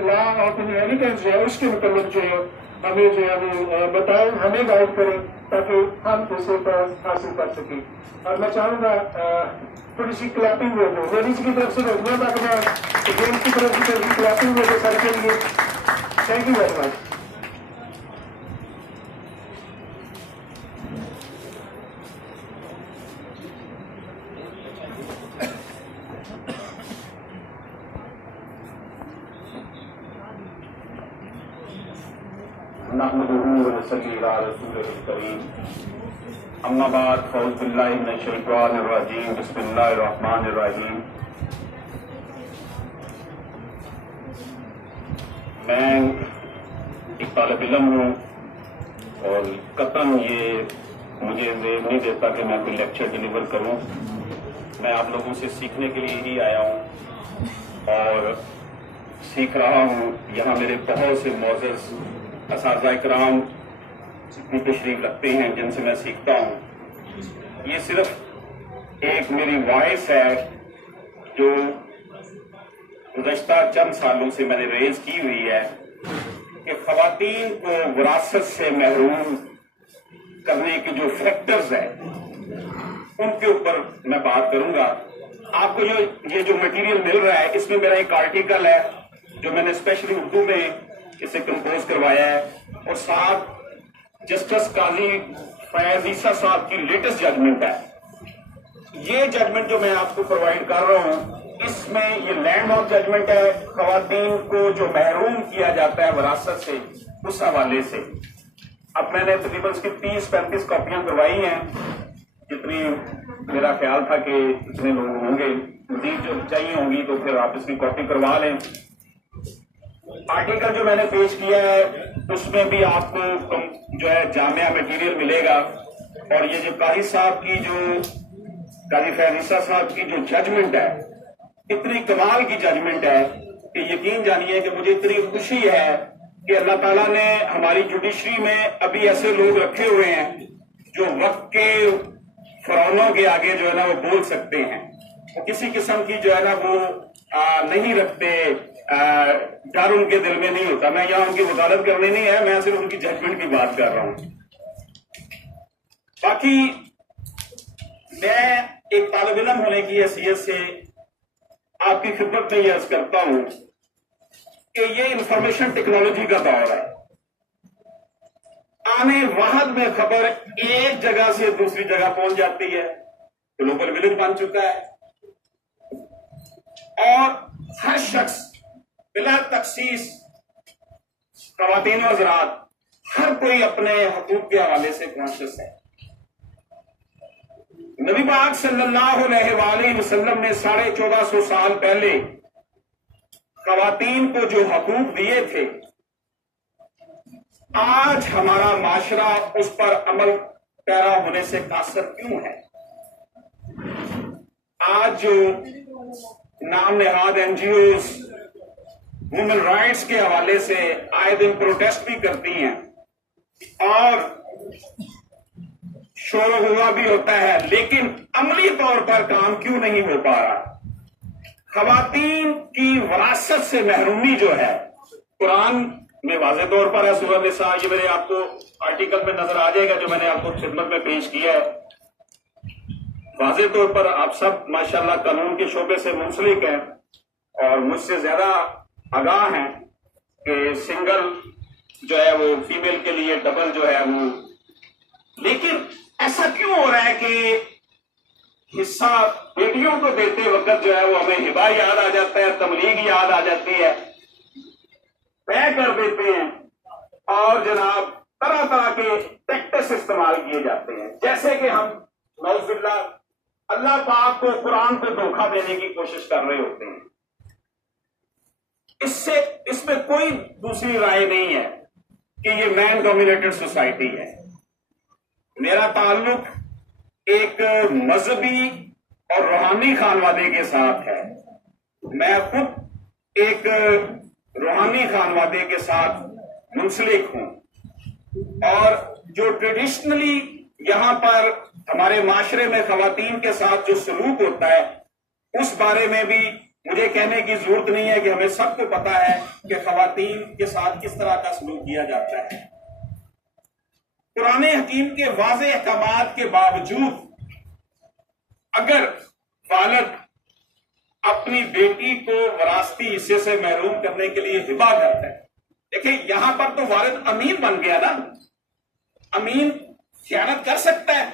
Law of inheritance जो है उसके मतलब जो है हमें जो है वो बताएं, हमें गाइड करें ताकि हम इसे हासिल कर सकें। और मैं चाहूँगा थोड़ी सी क्लैपिंग हो जाए लेडीज की तरफ से, रोकना ताकि मैं जेंट्स की तरफ से क्लैपिंग हो जाए सर के लिए। Thank you very much. अम्मा बाद फ़ौज़ बिल्लाहि मिनश शैतानिर रजीम, बिस्मिल्लाहिर रहमानिर रहीम। मैं एक तालिब इल्म हूँ और कतन ये मुझे ज़ेब नहीं देता कि मैं कोई लेक्चर डिलीवर करूँ। मैं आप लोगों से सीखने के लिए ही आया हूँ और सीख रहा हूँ। यहाँ मेरे बहुत से मोअज़्ज़ज़ असातिज़ा इकराम भी तशरीफ रखते हैं जिनसे मैं सीखता हूँ। ये सिर्फ एक मेरी वॉइस है जो गुज़श्ता चंद सालों से मैंने रेज की हुई है कि ख़वातीन को विरासत से महरूम करने के जो फैक्टर्स हैं उनके ऊपर मैं बात करूंगा। आपको ये जो मटेरियल मिल रहा है इसमें मेरा एक आर्टिकल है जो मैंने स्पेशली उर्दू में इसे कंपोज करवाया है और साथ जस्टिस काजी फैज ईसा साहब की लेटेस्ट जजमेंट है। ये जजमेंट जो मैं आपको प्रोवाइड कर रहा हूँ इसमें ये लैंडमार्क जजमेंट है, खवातीन को जो महरूम किया जाता है विरासत से उस हवाले से। अब मैंने तकरीबन इसकी 30-35 कॉपियां करवाई हैं, जितनी मेरा ख्याल था कि इतने लोग होंगे। मजीद जो चाहिए होंगी तो फिर आप इसकी कॉपी करवा लें। आर्टिकल जो मैंने पेश किया है उसमें भी आपको जो है जामिया मटेरियल मिलेगा और ये जो काजी साहब की जो काजी फैज ईसा साहब की जो जजमेंट है इतनी कमाल की जजमेंट है कि यकीन जानिए कि मुझे इतनी खुशी है कि अल्लाह ताला ने हमारी जुडिशरी में अभी ऐसे लोग रखे हुए हैं जो वक्त के फरौनों के आगे जो है ना वो बोल सकते हैं। वो किसी किस्म की जो है ना वो नहीं रखते, डर उनके दिल में नहीं होता। मैं यहाँ उनकी वकालत करनी नहीं है, मैं सिर्फ उनकी जजमेंट की बात कर रहा हूं। बाकी मैं एक तालिब इल्म होने की हैसियत से आपकी खिदमत में अर्ज करता हूं कि ये इंफॉर्मेशन टेक्नोलॉजी का दौर है। आने वाहद में खबर एक जगह से दूसरी जगह पहुंच जाती है, ग्लोबल विलेज बन चुका है और हर शख्स बिला तखसीस ख़वातीन व हज़रात हर कोई अपने हकूक के हवाले से कॉन्शियस है। नबी पाक सल्लल्लाहु अलैहि वसल्लम ने 1450 साल पहले ख़वातीन को जो हकूक दिए थे, आज हमारा माशरा उस पर अमल पैरा होने से कासर क्यों है? आज जो नाम नेहाद एनजीओज ह्यूमन राइट्स के हवाले से आए दिन प्रोटेस्ट भी करती हैं और शोर हुआ भी होता है, लेकिन अमली तौर पर काम क्यों नहीं हो पा रहा? खवातीन की विरासत से महरूमी जो है कुरान में वाज़ेह तौर पर है, सूरह निसा। ये मेरे आपको आर्टिकल में नजर आ जाएगा जो मैंने आपको खिदमत में पेश किया है। वाज़ेह तौर पर आप सब माशाल्लाह कानून के शोबे से मुंसलिक हैं और मुझसे ज्यादा आगाह हैं कि सिंगल जो है वो फीमेल के लिए, डबल जो है वो। लेकिन ऐसा क्यों हो रहा है कि हिस्सा बेटियों को देते वक्त जो है वो हमें हिबा याद आ जाता है, तबलीग याद आ जाती है, तय कर देते हैं और जनाब तरह तरह के टैक्टिक्स इस्तेमाल किए जाते हैं, जैसे कि हम नौजुबिल्लाह अल्लाह पाक को, कुरान को धोखा देने की कोशिश कर रहे होते हैं। इसमें कोई दूसरी राय नहीं है कि ये मैन डोमिनेटेड सोसाइटी है। मेरा ताल्लुक एक मजहबी और रूहानी खानवादे के साथ है। मैं खुद एक रूहानी खानवादे के साथ मुंसलिक हूं और जो ट्रेडिशनली यहां पर हमारे माशरे में खवातीन के साथ जो सलूक होता है उस बारे में भी मुझे कहने की जरूरत नहीं है कि हमें सबको पता है कि खवातीन के साथ किस तरह का सलूक किया जाता है। कुरान हकीम के वाज़ेह अहकामात के बावजूद अगर वालिद अपनी बेटी को विरासती हिस्से से महरूम करने के लिए हिबा करता है, देखिए यहां पर तो वालिद अमीन बन गया ना, अमीन खयानत कर सकता है।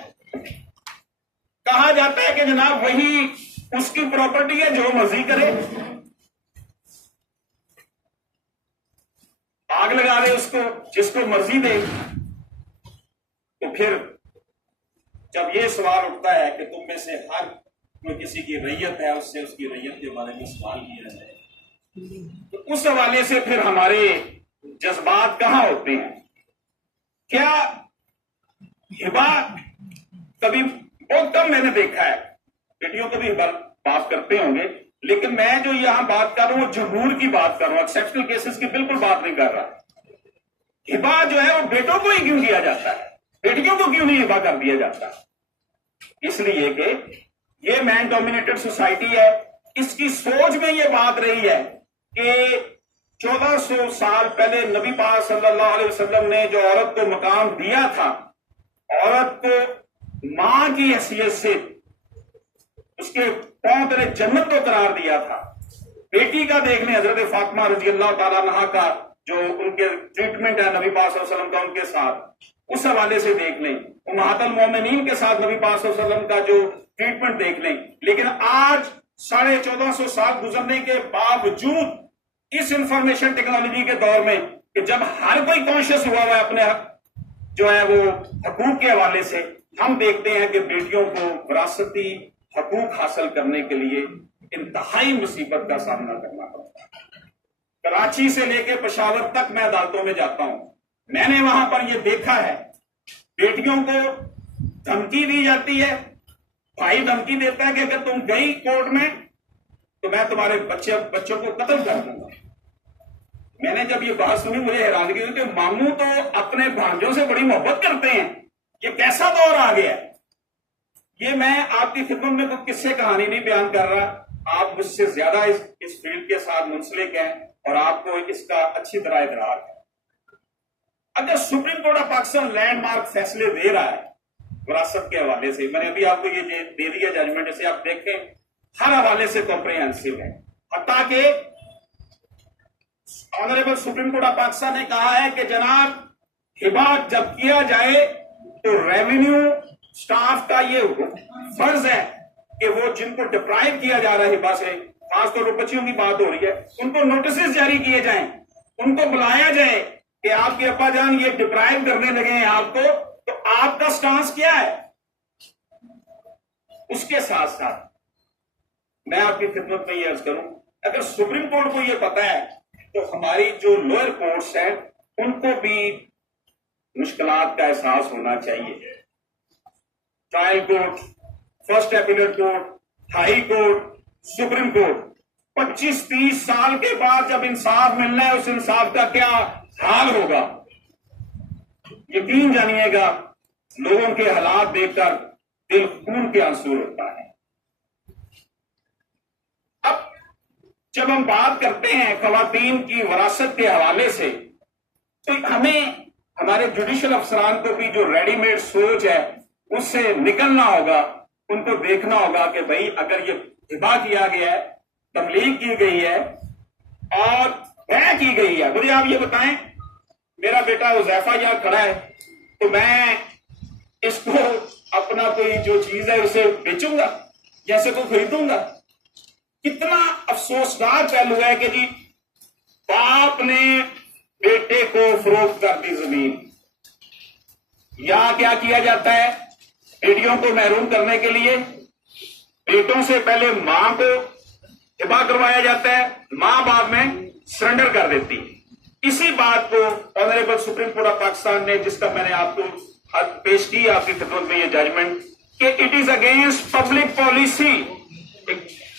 कहा जाता है कि जनाब वही उसकी प्रॉपर्टी है, जो मर्जी करे, आग लगा दे उसको, जिसको मर्जी दे। तो फिर जब यह सवाल उठता है कि तुम में से हर कोई किसी की रैयत है, उससे उसकी रैयत के बारे में सवाल किया जाए, तो उस हवाले से फिर हमारे जज्बात कहां होते हैं? क्या हिबा कभी, बहुत कम मैंने देखा है, बेटियों को भी बात करते होंगे, लेकिन मैं जो यहां बात कर रहा हूं वो जमहूर की बात कर रहा हूं, एक्सेप्शनल केसेस की बिल्कुल बात नहीं कर रहा। हिबा जो है वो बेटों को ही क्यों दिया जाता है, बेटियों को क्यों नहीं हिबा कर दिया जाता? इसलिए कि ये मैन डोमिनेटेड सोसाइटी है, इसकी सोच में ये बात रही है कि 1400 साल पहले नबी पाक सल्लल्लाहु अलैहि वसल्लम ने जो औरत को मकाम दिया था, औरत को मां की हैसियत से उसके पांव तले जन्नत को करार दिया था। बेटी का देख लें, हजरत फातिमा रजी अल्लाह तआला अन्हा का जो उनके ट्रीटमेंट है नबी पाक सल्लल्लाहु अलैहि वसल्लम का उनके साथ, उस हवाले से देख लें। उम्महातुल मोमिनीन के साथ नबी पाक सल्लल्लाहु अलैहि वसल्लम का जो ट्रीटमेंट देख लें। लेकिन आज 1450 साल गुजरने के बावजूद इस इंफॉर्मेशन टेक्नोलॉजी के दौर में कि जब हर कोई कॉन्शियस हुआ है अपने जो है वो हकूक के हवाले से, हम देखते हैं कि बेटियों को विरासती हकूक हासिल करने के लिए इंतहाई मुसीबत का सामना करना पड़ता है। कराची से लेकर पेशावर तक मैं अदालतों में जाता हूं, मैंने वहां पर यह देखा है, बेटियों को धमकी दी जाती है, भाई धमकी देता है कि अगर तुम गई कोर्ट में तो मैं तुम्हारे बच्चों को कत्ल कर दूंगा। मैंने जब ये बात सुनी मुझे हैरानगी हुई कि मामू तो अपने भांजों से बड़ी मोहब्बत करते हैं, ये कैसा दौर आ गया है? ये मैं आपकी खिदमत में कोई किस्से कहानी नहीं बयान कर रहा, आप मुझसे ज्यादा इस फील्ड के साथ मुंसलिक हैं और आपको इसका अच्छी तरह इदराक है। अगर supreme court of Pakistan landmark फैसले दे रहा है विरासत के हवाले से, मैंने अभी आपको ये दे दिया जजमेंट, इसे आप देखें, हर हवाले से कॉम्प्रिहेंसिव है। हत्ता के honourable supreme court of Pakistan ने कहा है कि जनाब हिबा जब किया जाए तो रेवेन्यू स्टाफ का ये फर्ज है कि वो जिनको डिप्राइव किया जा रहा है हिबा से, खासतौर पर बच्चियों की बात हो रही है, उनको नोटिस जारी किए जाएं, उनको बुलाया जाए कि आपके अब्बा जान ये डिप्राइव करने लगे हैं आपको, तो आपका स्टांस क्या है? उसके साथ साथ मैं आपकी खिदमत में ये अर्ज करूं, अगर सुप्रीम कोर्ट को ये पता है तो हमारी जो लोअर कोर्ट्स हैं उनको भी मुश्किलात का एहसास होना चाहिए। Trial court, first appellate court, high court, supreme court, 25-30 साल के बाद जब इंसाफ मिलना है, उस इंसाफ का क्या हाल होगा? यकीन जानिएगा, लोगों के हालात देखकर दिल खून के आंसू होता है। अब जब हम बात करते हैं खवातीन की विरासत के हवाले से, तो हमें हमारे जुडिशल अफसरान को भी जो रेडीमेड सोच है उससे निकलना होगा, उनको देखना होगा कि भाई अगर ये हिबा किया गया है, तबलीग की गई है और तय की गई है, मुझे आप ये बताएं, मेरा बेटा हुज़ैफा यहाँ खड़ा है तो मैं इसको अपना कोई जो चीज है उसे बेचूंगा या इसे को खरीदूंगा? कितना अफसोसनाक पहलू है कि जी बाप ने बेटे को फरोख्त कर दी जमीन। यहां क्या किया जाता है? बेटियों को महरूम करने के लिए बेटों से पहले मां को हिबा करवाया जाता है, मां बाद में सरेंडर कर देती है। इसी बात को honourable supreme court of Pakistan ने, जिसका मैंने आपको पेश की आपकी खिदमत में ये जजमेंट, कि it is against public policy,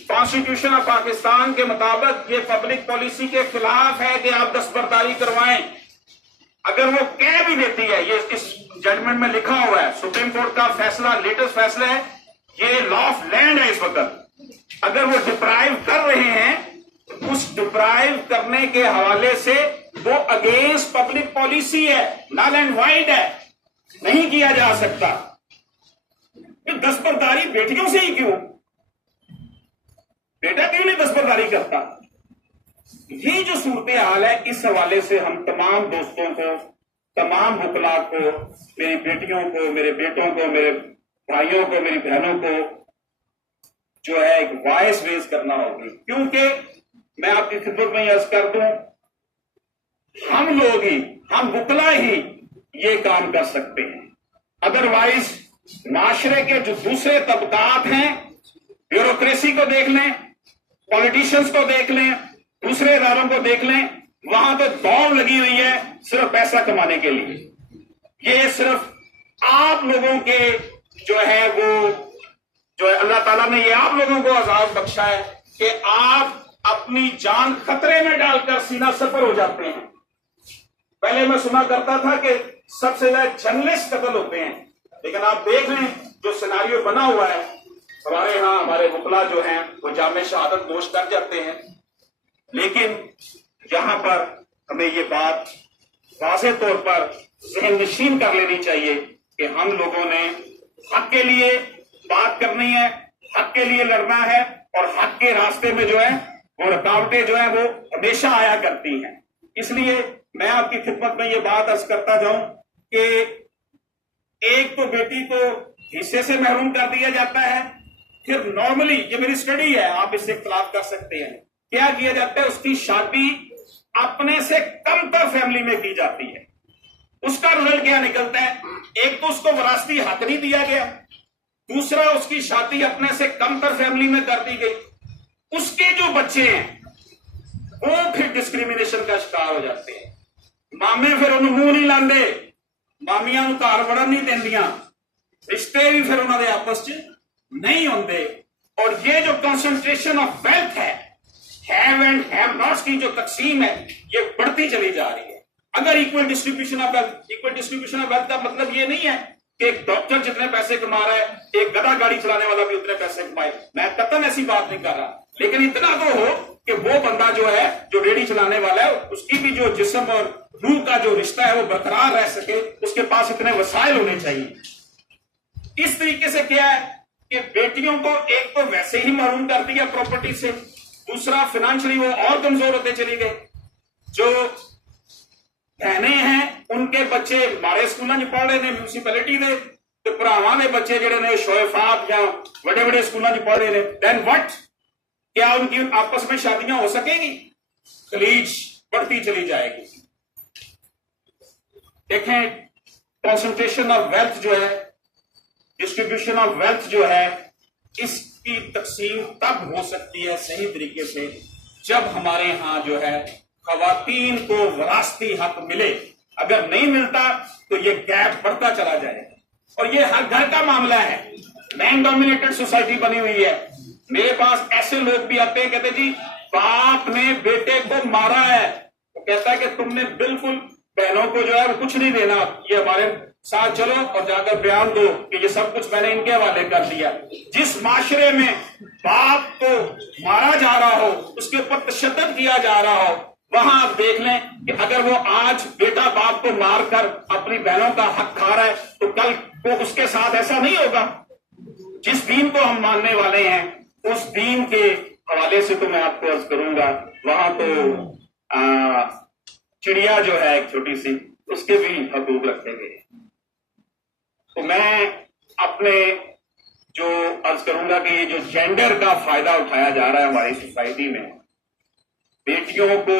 constitution of Pakistan के मुताबिक ये पब्लिक पॉलिसी के खिलाफ है कि आप दस्तबरदारी करवाएं। अगर वो कह भी देती है, ये इस जजमेंट में लिखा हुआ है, सुप्रीम कोर्ट का फैसला, लेटेस्ट फैसला है, ये लॉ ऑफ लैंड है इस वक्त, अगर वो डिप्राइव कर रहे हैं, उस डिप्राइव करने के हवाले से वो अगेंस्ट पब्लिक पॉलिसी है, नल एंड वाइड है, नहीं किया जा सकता। तो दस्तबरदारी बेटियों से ही क्यों? बेटा क्यों नहीं दस्तबरदारी करता? ये जो सूरत हाल है, इस हवाले से हम तमाम दोस्तों को, तमाम वकला को, मेरी बेटियों को, मेरे बेटों को, मेरे भाइयों को, मेरी बहनों को जो है एक वॉइस रेज करना होगी। क्योंकि मैं आपकी खिदमत में अर्ज कर दूं, हम लोग ही, हम वकला ही ये काम कर सकते हैं। अदरवाइज माशरे के जो दूसरे तबकात हैं, ब्यूरोक्रेसी को देख लें, पॉलिटिशियंस को देख लें, दूसरे इदारों को देख लें, वहां तो दौड़ लगी हुई है सिर्फ पैसा कमाने के लिए। ये सिर्फ आप लोगों के जो है वो, जो है अल्लाह ताला ने ये आप लोगों को आजाद बख्शा है कि आप अपनी जान खतरे में डालकर सीना सफर हो जाते हैं। पहले मैं सुना करता था कि सबसे ज्यादा जर्नलिस्ट कत्ल होते हैं, लेकिन आप देख लें जो सिनारियो बना हुआ है, हमारे यहाँ हमारे वकला जो हैं वो जामे शहादत नोश कर जाते हैं। लेकिन यहां पर हमें ये बात वाज़ेह तौर पर ज़हन नशीन कर लेनी चाहिए कि हम लोगों ने हक के लिए बात करनी है, हक के लिए लड़ना है, और हक के रास्ते में जो है वो रुकावटें जो है वो हमेशा आया करती हैं। इसलिए मैं आपकी खिदमत में ये बात अर्ज करता जाऊं कि एक तो बेटी को हिस्से से महरूम कर दिया जाता है, फिर नॉर्मली, ये मेरी स्टडी है, आप इससे इख्तिलाफ कर सकते हैं, क्या किया जाता है, उसकी शादी अपने से कमतर फैमिली में की जाती है। उसका रिजल्ट क्या निकलता है? एक तो उसको विरासती हक नहीं दिया गया, दूसरा उसकी शादी अपने से कमतर फैमिली में कर दी गई। उसके जो बच्चे हैं वो फिर डिस्क्रिमिनेशन का शिकार हो जाते हैं। मामे फिर उन्होंने मुंह नहीं लाते, मामियां घर वड़न नहीं देंदियां, रिश्ते भी फिर उन्होंने आपस च नहीं होंगे। और ये जो कंसंट्रेशन ऑफ वेल्थ है, हैव एंड हैव नॉट्स की जो तकसीम है, ये बढ़ती चली जा रही है। अगर इक्वल डिस्ट्रीब्यूशन ऑफ वेल्थ का मतलब ये नहीं है कि एक डॉक्टर जितने पैसे कमा रहा है, एक गधा गाड़ी चलाने वाला भी उतने पैसे कमाए। मैं कतन ऐसी बात नहीं कर रहा, लेकिन इतना तो हो कि वो बंदा जो है, जो रेडी चलाने वाला है, उसकी भी जो जिस्म और रूह का जो रिश्ता है वो बरकरार रह सके, उसके पास इतने वसाइल होने चाहिए। इस तरीके से क्या है कि बेटियों को एक तो वैसे ही महरूम कर दिया प्रॉपर्टी से, दूसरा फाइनेंशियली वो और कमजोर होते चले गए। जो बहने हैं उनके बच्चे मारे स्कूलों में पढ़ रहे हैं म्यूनसिपैलिटी के, तो भरावां दे बच्चे जिहड़े ने शोएफात या बड़े बड़े स्कूलों में पढ़ रहे हैं। देन व्हाट, क्या उनकी आपस में शादियां हो सकेंगी? खलीज बढ़ती चली जाएगी। देखें, कॉन्सेंट्रेशन ऑफ वेल्थ जो है, डिस्ट्रीब्यूशन ऑफ वेल्थ जो है, इसकी तकसीम तब हो सकती है सही तरीके से जब हमारे यहां जो है खवातीन को विरासती हक मिले। अगर नहीं मिलता तो ये गैप बढ़ता चला जाएगा। और ये हर घर का मामला है, मैन डोमिनेटेड सोसाइटी बनी हुई है। मेरे पास ऐसे लोग भी आते हैं, कहते जी बाप ने बेटे को मारा है, वो कहता है कि तुमने बिल्कुल बहनों को जो है वो कुछ नहीं देना, ये हमारे साथ चलो और जाकर बयान दो कि ये सब कुछ मैंने इनके हवाले कर दिया। जिस माशरे में बाप को मारा जा रहा हो, उसके ऊपर तशद्दुद किया जा रहा हो, वहां आप देख लें कि अगर वो आज बेटा बाप को मारकर अपनी बहनों का हक खा रहा है, तो कल को उसके साथ ऐसा नहीं होगा। जिस दीन को हम मानने वाले हैं, उस दीन के हवाले से तो मैं आपको अर्ज करूंगा, वहां तो चिड़िया जो है एक छोटी सी, उसके भी हकूक रखे गए। तो मैं अपने जो अर्ज करूंगा कि ये जो जेंडर का फायदा उठाया जा रहा है हमारी सोसाइटी में, बेटियों को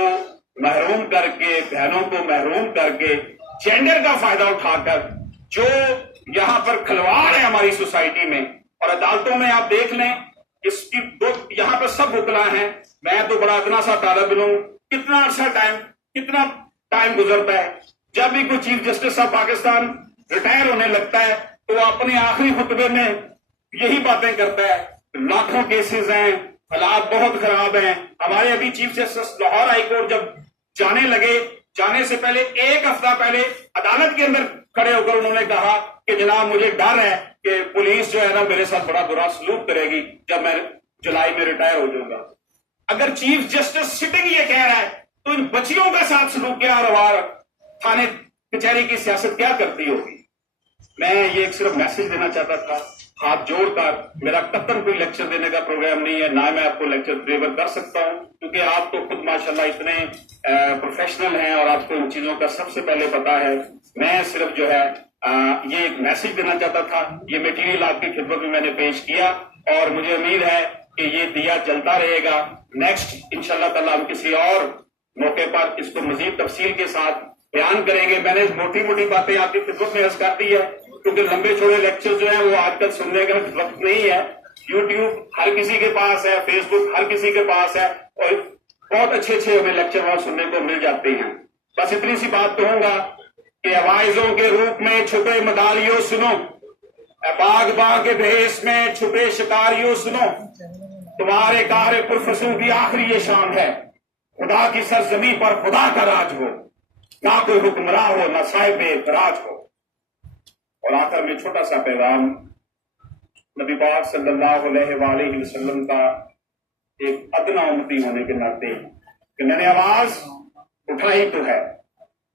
महरूम करके, बहनों को महरूम करके, जेंडर का फायदा उठाकर जो यहां पर खिलवाड़ है हमारी सोसाइटी में, और अदालतों में आप देख लें, इसकी दो यहां पर सब वकला हैं, मैं तो बड़ा अदना सा तालिब इल्म, कितना टाइम गुजरता है। जब भी कोई chief justice of Pakistan retire होने लगता है तो वो अपने आखिरी खुतबे में यही बातें करता है, लाखों केसेस हैं, हालात बहुत खराब हैं। हमारे अभी चीफ जस्टिस लाहौर हाईकोर्ट जब जाने लगे, जाने से पहले एक हफ्ता पहले अदालत के अंदर खड़े होकर उन्होंने कहा कि जनाब मुझे डर है कि पुलिस जो है ना मेरे साथ बड़ा बुरा सलूक करेगी जब मैं जुलाई में रिटायर हो जाऊंगा। अगर चीफ जस्टिस सिटिंग ये कह रहा है तो इन बच्चियों का साथ सलूक क्या और थाने कचहरी की सियासत क्या करती होगी। मैं ये एक सिर्फ मैसेज देना चाहता था, हाथ जोड़कर। मेरा कतन कोई लेक्चर देने का प्रोग्राम नहीं है, ना मैं आपको लेक्चर डिलीवर कर सकता हूं, क्योंकि आप तो खुद माशाल्लाह इतने प्रोफेशनल हैं और आपको इन चीजों का सबसे पहले पता है। मैं सिर्फ जो है ये एक मैसेज देना चाहता था। ये मटेरियल आपकी खिदमत में मैंने पेश किया और मुझे उम्मीद है कि ये दिया जलता रहेगा। नेक्स्ट इंशाल्लाह ताला हम किसी और मौके पर इसको मजीद तफसील के साथ बयान करेंगे। मैंने मोटी मोटी बातें आपकी खिदमत में अर्ज कर दी है, क्योंकि लंबे चौड़े लेक्चर जो है वो आजकल सुनने का वक्त नहीं है। यूट्यूब हर किसी के पास है, फेसबुक हर किसी के पास है और बहुत अच्छे अच्छे हमें लेक्चर वहां सुनने को मिल जाते हैं। बस इतनी सी बात कहूंगा कि आवाज़ों के रूप में छुपे मदालियों सुनो, बाग बाग के भेष में छुपे शिकारियों सुनो, तुम्हारे कारे पुरफसों की आखिरी ये शाम है, खुदा की सरजमी पर खुदा का राज हो, ना कोई हुक्मरान हो ना साहिब इतराज हो। और आखिर में छोटा सा पैगाम नबी पाक सल्लल्लाहु अलैहि वसल्लम का एक अदना उम्मती होने के नाते कि मैंने आवाज उठाई तो है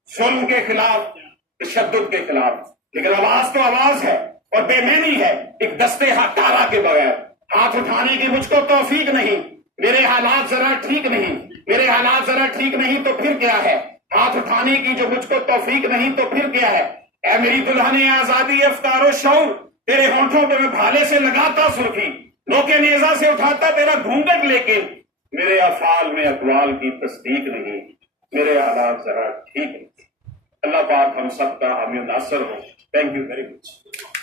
जुल्म के खिलाफ, तशद्दुद के खिलाफ, लेकिन आवाज तो आवाज है और बेमैनी है एक दस्ते हकारा के बगैर। हाथ उठाने की मुझको तौफीक नहीं, मेरे हालात जरा ठीक नहीं, मेरे हालात जरा ठीक नहीं तो फिर क्या है। हाथ उठाने की जो मुझको तौफीक नहीं तो फिर क्या है। ऐ मेरी दुल्हने आजादी अफ्तारो शौर, तेरे होंठों पे मैं भाले से लगाता सुर्खी, नोके नेजा से उठाता तेरा घूंघट, लेकिन मेरे अफाल में अकवाल की तस्दीक नहीं, मेरे हालात जरा ठीक नहीं। अल्लाह पाक हम सब का हामी नासर हो। Thank you very much.